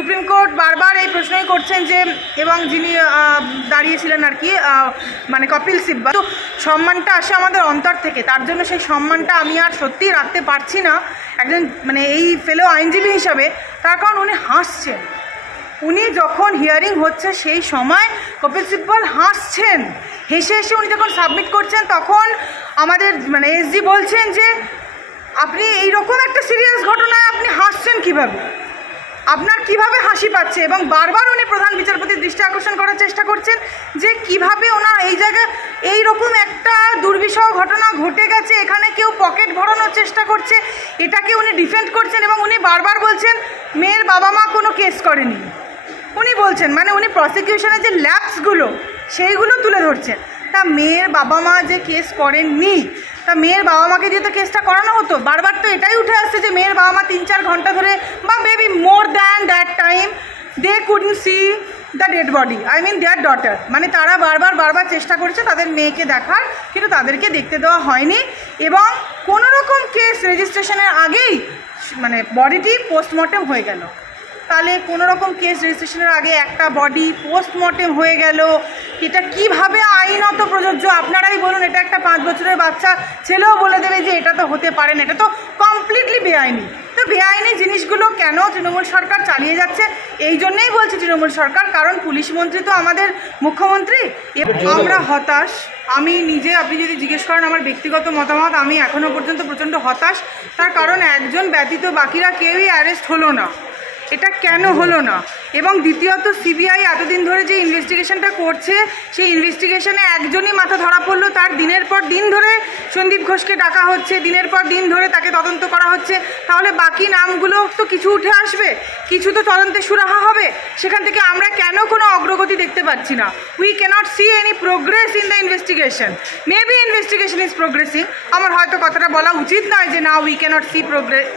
Supreme court বারবার এই প্রশ্নই করছেন যে এবং যিনি দাঁড়িয়েছিলেন আর কি মানে কপিল সিব্বল, তো সম্মানটা আসে আমাদের অন্তর থেকে, তার জন্য সেই সম্মানটা আমি আর সত্যিই রাখতে পারছি না একজন মানে এই ফেলো আইনজীবী হিসাবে। তার কারণ উনি হাসছেন, উনি যখন হিয়ারিং হচ্ছে সেই সময় কপিল সিব্বল হাসছেন, হেসে হেসে উনি যখন সাবমিট করছেন তখন আমাদের মানে এসজি বলছেন যে আপনি এইরকম একটা সিরিয়াস ঘটনায় আপনি হাসছেন কিভাবে, আপনার কিভাবে হাসি পাচ্ছে, এবং বারবার উনি প্রধান বিচারপতির দৃষ্টি আকর্ষণ করার চেষ্টা করছেন যে কিভাবে ওনার এই জায়গায় এইরকম একটা দুর্বিষহ ঘটনা ঘটে গেছে, এখানে কেউ পকেট ভরানোর চেষ্টা করছে, এটাকে উনি ডিফেন্ড করছেন। এবং উনি বারবার বলছেন মেয়ের বাবা মা কোনো কেস করেনি, উনি বলছেন মানে উনি প্রসিকিউশনের যে ল্যাপসগুলো সেইগুলো তুলে ধরছেন। তা মেয়ের বাবা মা যে কেস করেননি, তা মেয়ের বাবা মাকে দিয়ে তো কেসটা করানো হতো। বারবার তো এটাই উঠে আসছে যে মেয়ের বাবা মা 3-4 ঘন্টা ধরে বা maybe more than that time they couldn't see the dead body, I mean their daughter, মানে তারা বারবার চেষ্টা করেছে তাদের মেয়েকে দেখার, কিন্তু তাদেরকে দেখতে দেওয়া হয়নি। এবং কোনো রকম কেস রেজিস্ট্রেশনের আগেই মানে বডিটি পোস্টমর্টেম হয়ে গেল। তাহলে কোনো রকম কেস রেজিস্ট্রেশনের আগে একটা বডি পোস্টমর্টেম হয়ে গেল, এটা কিভাবে আইনত প্রযোজ্য আপনারাই বলুন। এটা একটা 5 বছরের বাচ্চা ছেলেও বলে দেবে যে এটা তো হতে পারে না, এটা তো কমপ্লিটলি বেআইনি। তো বেআইনি জিনিসগুলো কেন তৃণমূল সরকার চালিয়ে যাচ্ছে, এই জন্যেই বলছে তৃণমূল সরকার, কারণ পুলিশ মন্ত্রী তো আমাদের মুখ্যমন্ত্রী। আমরা হতাশ, আমি নিজে, আপনি যদি জিজ্ঞেস করেন আমার ব্যক্তিগত মতামত, আমি এখনও পর্যন্ত প্রচণ্ড হতাশ। তার কারণ একজন ব্যতীত বাকিরা কেউই অ্যারেস্ট হলো না, এটা কেন হলো না? এবং দ্বিতীয়ত সিবিআই এতদিন ধরে যে ইনভেস্টিগেশনটা করছে সেই ইনভেস্টিগেশনে একজনই মাথা ধরা পড়লো, তার দিনের পর দিন ধরে সন্দীপ ঘোষকে ডাকা হচ্ছে, দিনের পর দিন ধরে তাকে তদন্ত করা হচ্ছে, তাহলে বাকি নামগুলো তো কিছু উঠে আসবে, কিছু তো তদন্তে সুরাহা হবে, সেখান থেকে আমরা কেন কোনো অগ্রগতি দেখতে পাচ্ছি না? We cannot see any progress in the investigation. Maybe investigation is progressing, আমার হয়তো কথাটা বলা উচিত নয় যে না we cannot see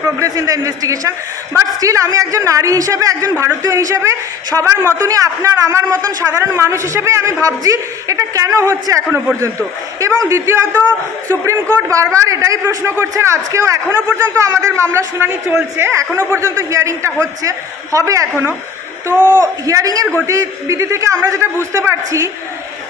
progress in the investigation, but still আমি একজন নারী হিসেবে, একজন ভারতীয় হিসেবে, সবার মতনই আপনার আমার মতন সাধারণ মানুষ হিসেবে আমি ভাবছি এটা কেন হচ্ছে এখনো পর্যন্ত। এবং দ্বিতীয়ত সুপ্রিম কোর্ট বারবার এটাই প্রশ্ন করছেন, আজকেও এখনো পর্যন্ত আমাদের মামলা শুনানি চলছে, এখনো পর্যন্ত হিয়ারিংটা হচ্ছে, হবে এখনো। তো হিয়ারিংয়ের গতিবিধি থেকে আমরা যেটা বুঝতে পারছি,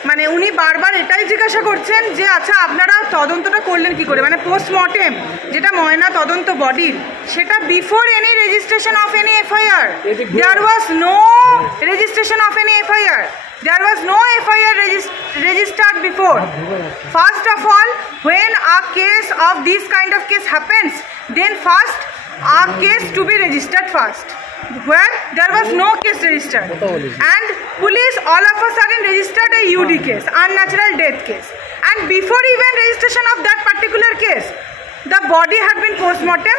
মানে উনি বারবার এটাই জিজ্ঞাসা করছেন যে আচ্ছা আপনারা তদন্তটা করলেন কি করে, মানে পোস্টমর্টেম যেটা ময়না তদন্ত বডির, সেটা before any registration of any FIR, there was no registration of any FIR, there was no FIR registered before. First of all, when a case of this kind of case happens, then first a case to be registered first, where there was no case registered, and police all of a sudden registered a UD case, unnatural death case, and before even registration of that particular case, the body had been postmortem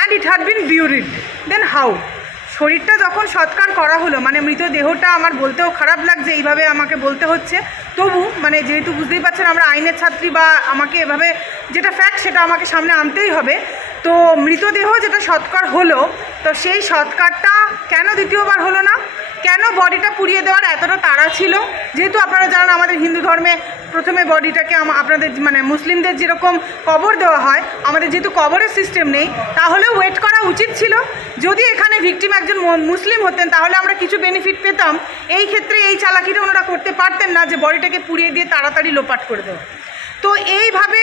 and it had been buried. Then how? শরীরটা যখন সৎকার করা হলো, মানে মৃতদেহটা, আমার বলতেও খারাপ লাগছে এইভাবে আমাকে বলতে হচ্ছে, তবু মানে যেহেতু বুঝতেই পারছেন আমরা আইনের ছাত্রী বা আমাকে এভাবে যেটা ফ্যাক্ট সেটা আমাকে সামনে আনতেই হবে। তো মৃতদেহ যেটা সৎকার হলো, তো সেই সৎকারটা কেন দ্বিতীয়বার হলো না? কেন বডিটা পুড়িয়ে দেওয়ার এতটা তাড়া ছিল? যেহেতু আপনারা জানেন আমাদের হিন্দু ধর্মে প্রথমে বডিটাকে আপনাদের মানে মুসলিমদের যেরকম কবর দেওয়া হয়, আমাদের যেহেতু কবরের সিস্টেম নেই, তাহলে ওয়েট করা উচিত ছিল। যদি এখানে ভিকটিম একজন মুসলিম হতেন তাহলে আমরা কিছু বেনিফিট পেতাম। এই ক্ষেত্রে এই চালাকিটা ওনারা করতে পারতেন না যে বডিটাকে পুড়িয়ে দিয়ে তাড়াতাড়ি লোপাট করে দেওয়া। তো এইভাবে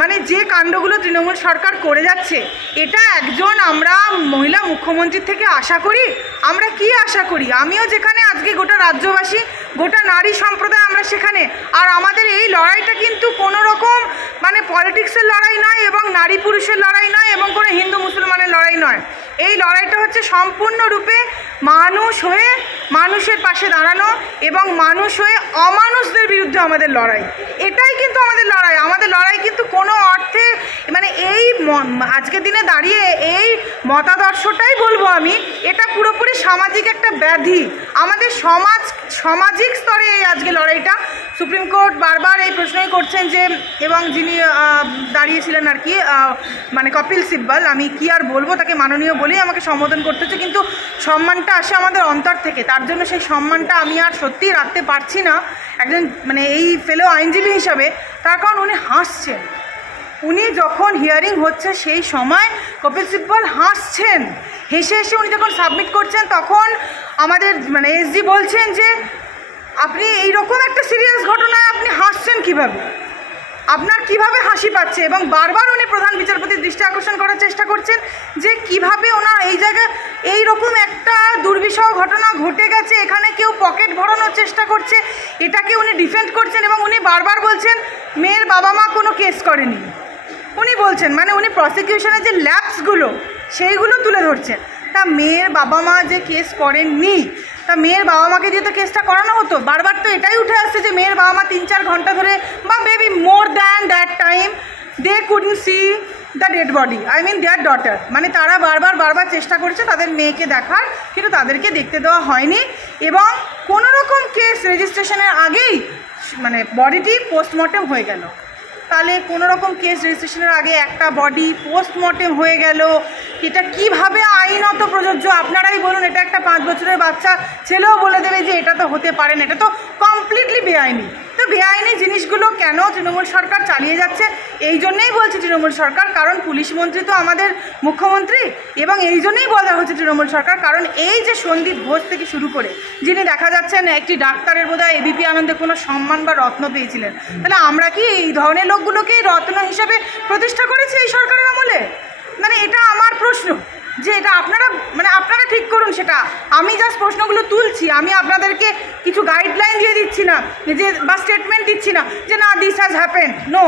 মানে যে কাণ্ডগুলো তৃণমূল সরকার করে যাচ্ছে, এটা একজন আমরা মহিলা মুখ্যমন্ত্রীর থেকে আশা করি? আমরা কি আশা করি? আমিও যেখানে, আজকে গোটা রাজ্যবাসী, গোটা নারী সম্প্রদায় আমরা সেখানে। আর আমাদের এই লড়াইটা কিন্তু কোনো রকম মানে পলিটিক্সের লড়াই নয় এবং নারী পুরুষের লড়াই নয় এবং কোনো হিন্দু মুসলমানের লড়াই নয়। এই লড়াইটা হচ্ছে সম্পূর্ণরূপে মানুষ হয়ে মানুষের পাশে দাঁড়ানো এবং মানুষ হয়ে অমানুষদের বিরুদ্ধে আমাদের লড়াই। এটাই কিন্তু আমাদের লড়াই। আমাদের লড়াই কিন্তু কোনো অর্থে মানে এই আজকের দিনে দাঁড়িয়ে এই মতাদর্শটাই বলবো আমি, এটা পুরোপুরি সামাজিক একটা ব্যাধি। আমাদের সামাজিক স্তরে এই আজকে লড়াইটা। সুপ্রিম কোর্ট বারবার এই প্রশ্নই করছেন যে এবং যিনি দাঁড়িয়েছিলেন আর কি মানে কপিল সিব্বল, আমি কি আর বলবো, তাকে মাননীয় বলেই আমাকে সম্বোধন করতে হচ্ছে, কিন্তু সম্মানটা আসে আমাদের অন্তর থেকে, তার জন্য সেই সম্মানটা আমি আর সত্যিই রাখতে পারছি না একজন মানে এই ফেলো আইনজীবী হিসাবে। তার কারণ উনি হাসছেন, উনি যখন হিয়ারিং হচ্ছে সেই সময় কপিল সিব্বল হাসছেন, হেসে হেসে উনি যখন সাবমিট করছেন তখন আমাদের মানে এসজি বলছেন যে আপনি এইরকম একটা সিরিয়াস ঘটনায় আপনি হাসছেন কিভাবে, আপনার কিভাবে হাসি পাচ্ছে, এবং বারবার উনি প্রধান বিচারপতির দৃষ্টি আকর্ষণ করার চেষ্টা করছেন যে কিভাবে ওনার এই জায়গায় এইরকম একটা দুর্বিষহ ঘটনা ঘটে গেছে, এখানে কেউ পকেট ভরানোর চেষ্টা করছে, এটাকে উনি ডিফেন্ড করছেন এবং উনি বারবার বলছেন মেয়ের বাবা মা কোনো কেস করেনি। উনি বলছেন মানে উনি প্রসিকিউশনের যে ল্যাপসগুলো সেইগুলো তুলে ধরছেন। তা মেয়ের বাবা মা যে কেস করেননি, তা মেয়ের বাবা মাকে দিয়ে তো কেসটা করানো হতো। বারবার তো এটাই উঠে আসছে যে মেয়ের বাবা মা 3-4 ঘন্টা ধরে বা maybe more than that time they couldn't see the dead body, I mean their daughter. মানে তারা বারবার চেষ্টা করেছে তাদের মেয়েকে দেখার, কিন্তু তাদেরকে দেখতে দেওয়া হয়নি এবং কোনো রকম কেস রেজিস্ট্রেশনের আগেই মানে বডিটি পোস্টমর্টেম হয়ে গেল। তাহলে কোনো রকম কেস রেজিস্ট্রেশনের আগে একটা বডি পোস্টমর্টেম হয়ে গেল, এটা কিভাবে আইনত প্রযোজ্য? আপনারাই বলুন। এটা একটা 5 বছরের বাচ্চা ছেলেও বলে দেবে যে এটা তো হতে পারে না, এটা তো কমপ্লিটলি বেআইনি। তো বেআইনি জিনিসগুলো কেন তৃণমূল সরকার চালিয়ে যাচ্ছে? এই জন্যেই বলছে তৃণমূল সরকার, কারণ পুলিশ মন্ত্রী তো আমাদের মুখ্যমন্ত্রী, এবং এই জন্যই বলা হচ্ছে তৃণমূল সরকার, কারণ এই যে সন্দীপ ঘোষ থেকে শুরু করে যিনি দেখা যাচ্ছেন একটি ডাক্তারের বোধহয় এবিপি আনন্দে কোনো সম্মান বা রত্ন পেয়েছিলেন, তাহলে আমরা কি এই ধরনের লোকগুলোকেই রত্ন হিসাবে প্রতিষ্ঠা করেছি এই সরকারের আমলে? মানে এটা আমার প্রশ্ন, যে এটা আপনারা ঠিক করুন। সেটা আমি জাস্ট প্রশ্নগুলো তুলছি, আমি আপনাদেরকে কিছু গাইডলাইন দিয়ে দিচ্ছি না যে বা স্টেটমেন্ট দিচ্ছি না যে না this has happened, no,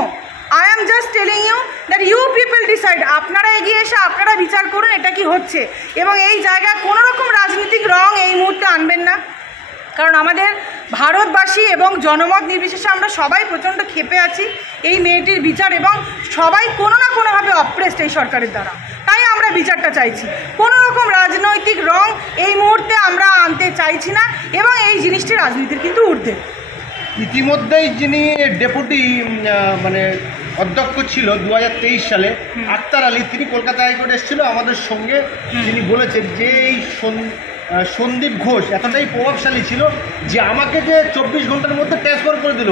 I am just telling you that you people decide. আপনারা এগিয়ে এসে আপনারা বিচার করুন এটা কি হচ্ছে, এবং এই জায়গায় কোনো রকম রাজনৈতিক রং এই মুহূর্তে আনবেন না, কারণ আমাদের ভারতবাসী এবং জনমত নির্বিশেষে আমরা সবাই প্রচণ্ড ক্ষেপে আছি এই মেয়েটির বিচার, এবং সবাই কোনো না কোনোভাবে অপ্রেসড এই সরকারের দ্বারা। তাই আমরা বিচারটা চাইছি, কোনো রকম রাজনৈতিক রং এই মুহূর্তে আমরা আনতে চাইছি না, এবং এই জিনিসটি রাজনীতির কিন্তু ঊর্ধ্বে। ইতিমধ্যেই যিনি ডেপুটি মানে অধ্যক্ষ ছিল 2023 সালে আক্তার আলী, তিনি কলকাতা হাইকোর্টে এসেছিল আমাদের সঙ্গে। তিনি বলেছেন যে এই সন্দীপ ঘোষ এতটাই প্রভাবশালী ছিল যে আমাকে যে 24 ঘন্টার মধ্যে ট্রান্সফার করে দিল,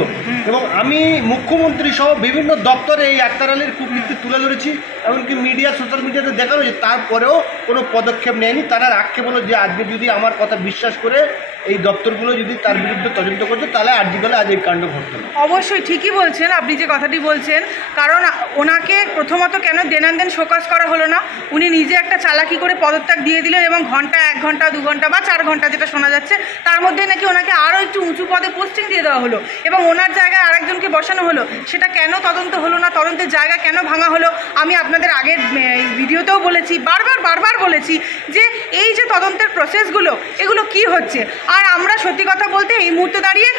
এবং আমি মুখ্যমন্ত্রী সহ বিভিন্ন দপ্তরে এই আক্তার আলীর কুকীর্তি তুলে ধরেছি, এমনকি মিডিয়া সোশ্যাল মিডিয়াতে দেখানো যে তারপরেও কোনো পদক্ষেপ নেয়নি। তারা আক্ষেপ হলো যে আজকে যদি আমার কথা বিশ্বাস করে এই দপ্তরগুলো যদি তার বিরুদ্ধে তদন্ত করতো তাহলে আর্জিকলে আজ এই কাণ্ড ঘটতো না। অবশ্যই ঠিকই বলছেন আপনি যে কথাটি বলছেন, কারণ ওনাকে প্রথমত কেন দেন শোকজ করা হলো না? উনি নিজে একটা চালাকি করে পদত্যাগ দিয়ে দিলেন, এবং ঘন্টা 1 ঘন্টা 2 ঘন্টা বা 4 ঘন্টা যেটা শোনা যাচ্ছে তার মধ্যে নাকি ওনাকে আরও একটু উঁচু পদে পোস্টিং দিয়ে দেওয়া হলো, এবং ওনার জায়গায় আরেকজনকে বসানো হলো। সেটা কেন তদন্ত হলো না? তদন্তের জায়গা কেন ভাঙা হলো? আমি আপনাদের আগের ভিডিওতেও বলেছি, বারবার বলেছি যে এই যে তদন্তের প্রসেসগুলো এগুলো কি হচ্ছে। আর আমরা সত্যি কথা বলতে এই মুহূর্তে দাঁড়িয়ে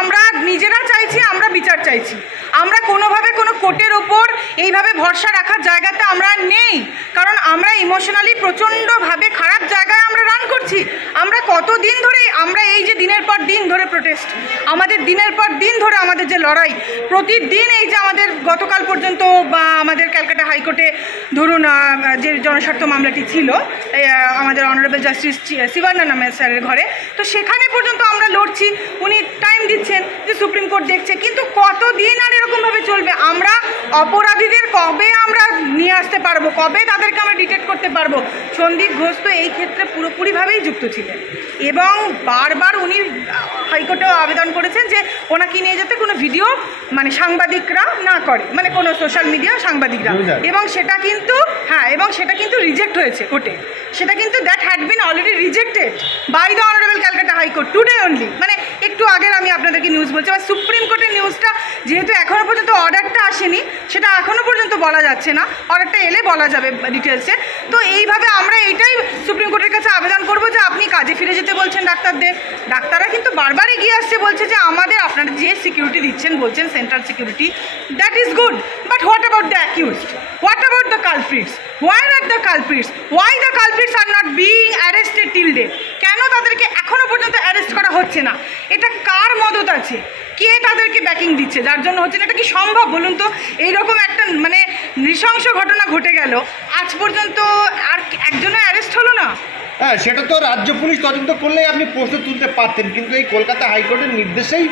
আমরা নিজেরা চাইছি, আমরা বিচার চাইছি, আমরা কোনোভাবে কোনো কোর্টের ওপর এইভাবে ভরসা রাখার জায়গাতে আমরা নেই, কারণ আমরা ইমোশনালি প্রচণ্ডভাবে খারাপ জায়গায় আমরা রান করছি। আমরা কতদিন ধরে আমরা এই যে দিনের পর দিন ধরে প্রোটেস্ট, আমাদের দিনের পর দিন ধরে আমাদের যে লড়াই, প্রতিদিন এই যে আমাদের গতকাল পর্যন্ত বা আমাদের ক্যালকাটা হাইকোর্টে ধরুন যে জনস্বার্থ মামলাটি ছিল আমাদের অনারেবল জাস্টিস শিবান্না নামে স্যারের ঘরে, তো সেখানে পর্যন্ত আমরা লড়ছি। উনি টাইম দিচ্ছেন যে সুপ্রিম কোর্ট দেখছে, কিন্তু কতদিন আর এরকমভাবে চলবে? আমরা অপরাধীদের কবে আমরা নিয়ে আসতে পারবো, কবে তাদেরকে আমরা ডিটেক্ট করতে পারবো? সন্দীপ ঘোষ তো এই ক্ষেত্রে পুরোপুরিভাবেই যুক্ত ছিলেন, এবং বারবার উনি হাইকোর্টেও আবেদন করেছেন যে ওনাকে নিয়ে যেতে কোনো ভিডিও মানে সাংবাদিকরা না করে, মানে কোনো সোশ্যাল মিডিয়া সাংবাদিকরা, এবং সেটা কিন্তু রিজেক্ট হয়েছে কোর্টে। সেটা কিন্তু that had been already rejected by the honourable Calcutta High Court today only, মানে একটু আগের আমি আপনাদেরকে নিউজ বলছি। বা সুপ্রিম কোর্টের নিউজটা যেহেতু এখনও পর্যন্ত অর্ডারটা আসেনি, সেটা এখনও পর্যন্ত বলা যাচ্ছে না, অর্ডারটা এলে বলা যাবে ডিটেলসে। তো এইভাবে আমরা এইটাই সুপ্রিম কোর্টের কাছে আবেদন করব যে আপনি কাজে ফিরে যেতে বলছেন ডাক্তারদের, ডাক্তাররা কিন্তু বারবার এগিয়ে আসছে, বলছে যে আমাদের আপনারা যে সিকিউরিটি দিচ্ছেন বলছেন central security, that is good, but what about the accused, what about the culprits, where are the culprits, why the culprits are not being arrested till day? কেন তাদেরকে এখনও পর্যন্ত অ্যারেস্ট করা হচ্ছে না? এটা কার মদত আছে? কে তাদেরকে ব্যাকিং দিচ্ছে যার জন্য হচ্ছে না? এটা কি সম্ভব বলুন তো? এইরকম একটা মানে নৃশংস ঘটনা ঘটে গেল, আজ পর্যন্ত আর একজনও অ্যারেস্ট হলো না। হ্যাঁ, সেটা তো রাজ্য পুলিশ তদন্ত করলেই আপনি প্রশ্ন তুলতে পারতেন, কিন্তু এই কলকাতা হাইকোর্টের নির্দেশেই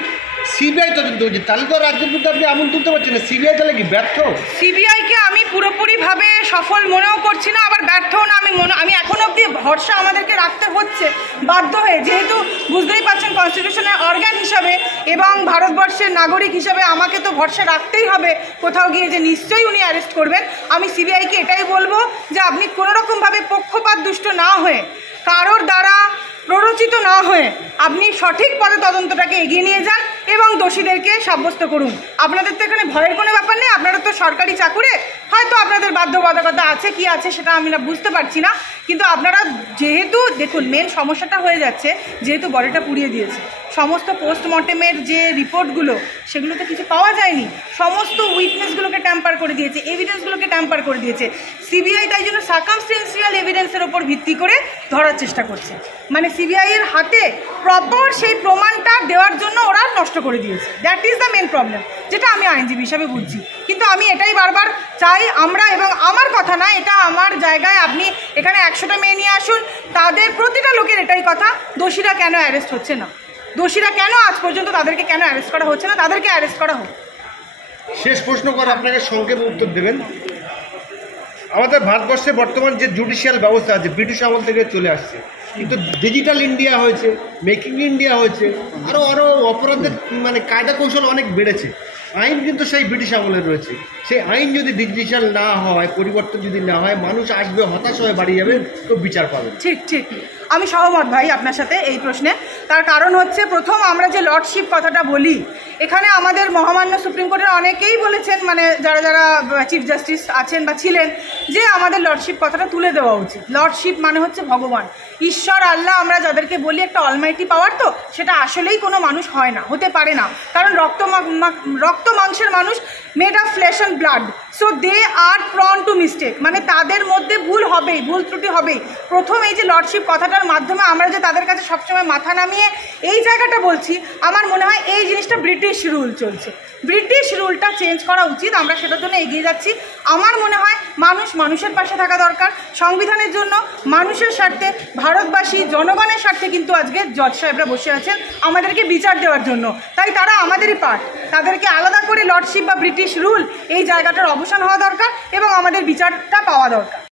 সিবিআই তদন্ত করছে, তাহলে তো রাজ্যের বিরুদ্ধে আপনি আঙুল তুলতে পারছেন না। সিবিআই তাহলে কি ব্যর্থ? সিবিআইকে আমি পুরোপুরিভাবে সফল মনেও করছি না, আবার ব্যর্থও না। আমি এখন অবধি ভরসা আমাদেরকে রাখতে হচ্ছে বাধ্য হয়ে, যেহেতু বুঝতেই পারছেন কনস্টিটিউশনের অর্গান হিসাবে এবং ভারতবর্ষের নাগরিক হিসাবে আমাকে তো ভরসা রাখতেই হবে কোথাও গিয়ে যে নিশ্চয়ই উনি অ্যারেস্ট করবেন। আমি সিবিআইকে এটাই বলবো যে আপনি কোনোরকমভাবে পক্ষপাত দুষ্ট না হয়ে, কারোর দ্বারা প্ররোচিত না হয়ে আপনি সঠিক পথে তদন্তটাকে এগিয়ে নিয়ে যান এবং দোষীদেরকে সাব্যস্ত করুন। আপনাদের তো এখানে ভয়ের কোনো ব্যাপার নেই, আপনারা তো সরকারি চাকুরে, হয়তো আপনাদের বাধ্যবাধকতা আছে কি আছে সেটা আমি না বুঝতে পারছি না, কিন্তু আপনারা যেহেতু দেখুন মেন সমস্যাটা হয়ে যাচ্ছে, যেহেতু বডিটা পুড়িয়ে দিয়েছে, সমস্ত পোস্টমর্টেমের যে রিপোর্টগুলো সেগুলোতে কিছু পাওয়া যায়নি, সমস্ত উইটনেসগুলোকে ট্যাম্পার করে দিয়েছে, এভিডেন্সগুলোকে ট্যাম্পার করে দিয়েছে। সিবিআই তাই জন্য সার্কামস্টেন্সিয়াল এভিডেন্সের ওপর ভিত্তি করে ধরার চেষ্টা করছে, মানে সিবিআইয়ের হাতে প্রপার সেই প্রমাণটা দেওয়ার জন্য ওরা নষ্ট করে দিয়েছে। That is the main problem, যেটা আমি আইনজীবী হিসাবে বুঝছি। কিন্তু আমি এটাই বারবার চাই আমরা, এবং আমার কথা না, এটা আমার জায়গায় আপনি এখানে 100টা মেয়ে নিয়ে আসুন, তাদের প্রতিটা লোকের এটাই কথা, দোষীরা কেন অ্যারেস্ট হচ্ছে না, দোষীরা কেন আজ পর্যন্ত তাদেরকে কেন অ্যারেস্ট করা হচ্ছে না, তাদেরকে অ্যারেস্ট করা হোক। শেষ প্রশ্ন করে আপনাকে সংক্ষেপে উত্তর দেবেন। আমাদের ভারতবর্ষে বর্তমান যে জুডিশিয়াল ব্যবস্থা আছে ব্রিটিশ আমল থেকে চলে আসছে, কিন্তু ডিজিটাল ইন্ডিয়া হয়েছে, মেকিং ইন্ডিয়া হয়েছে, আরও অপরাধের মানে কায়দা কৌশল অনেক বেড়েছে। আইন কিন্তু সেই ব্রিটিশ আমলে রয়েছে। সেই আইন যদি ডিজিটাল না হয়, পরিবর্তন যদি না হয়, মানুষ আসবে, হতাশ হয়ে বাড়ি যাবে, তো বিচার পাবে। ঠিক ঠিক, আমি সহমত ভাই আপনার সাথে এই প্রশ্নে। তার কারণ হচ্ছে, প্রথম আমরা যে লর্ডশিপ কথাটা বলি, এখানে আমাদের মহামান্য সুপ্রিম কোর্টের অনেকেই বলেছেন, মানে যারা যারা চিফ জাস্টিস আছেন বা ছিলেন, যে আমাদের লর্ডশিপ কথাটা তুলে দেওয়া উচিত। লর্ডশিপ মানে হচ্ছে ভগবান, ঈশ্বর, আল্লাহ, আমরা যাদেরকে বলি একটা অলমাইটি পাওয়ার, তো সেটা আসলেই কোনো মানুষ হয় না, হতে পারে না, কারণ রক্ত মাংসের মানুষ, made of flesh and blood, so they are prone to mistake, মানে তাদের মধ্যে ভুল হবেই, ভুল ত্রুটি হবেই। প্রথম এই যে লর্ডশিপ কথাটার মাধ্যমে আমরা যে তাদের কাছে সবসময় মাথা নামিয়ে এই জায়গাটা বলছি, আমার মনে হয় এই জিনিসটা ব্রিটিশ রুল চলছে, ব্রিটিশ রুলটা চেঞ্জ করা উচিত, আমরা সেটার জন্য এগিয়ে যাচ্ছি। আমার মনে হয় মানুষ মানুষের পাশে থাকা দরকার, সংবিধানের জন্য, মানুষের স্বার্থে, ভারতবাসী জনগণের স্বার্থে কিন্তু আজকে জজ সাহেবরা বসে আছেন আমাদেরকে বিচার দেওয়ার জন্য, তাই তারা আমাদেরই পার্ট। তাদেরকে আলাদা করে লর্ডশিপ বা ব্রিটিশ রুল, এই জায়গাটার অবসান হওয়া দরকার এবং আমাদের বিচারটা পাওয়া দরকার।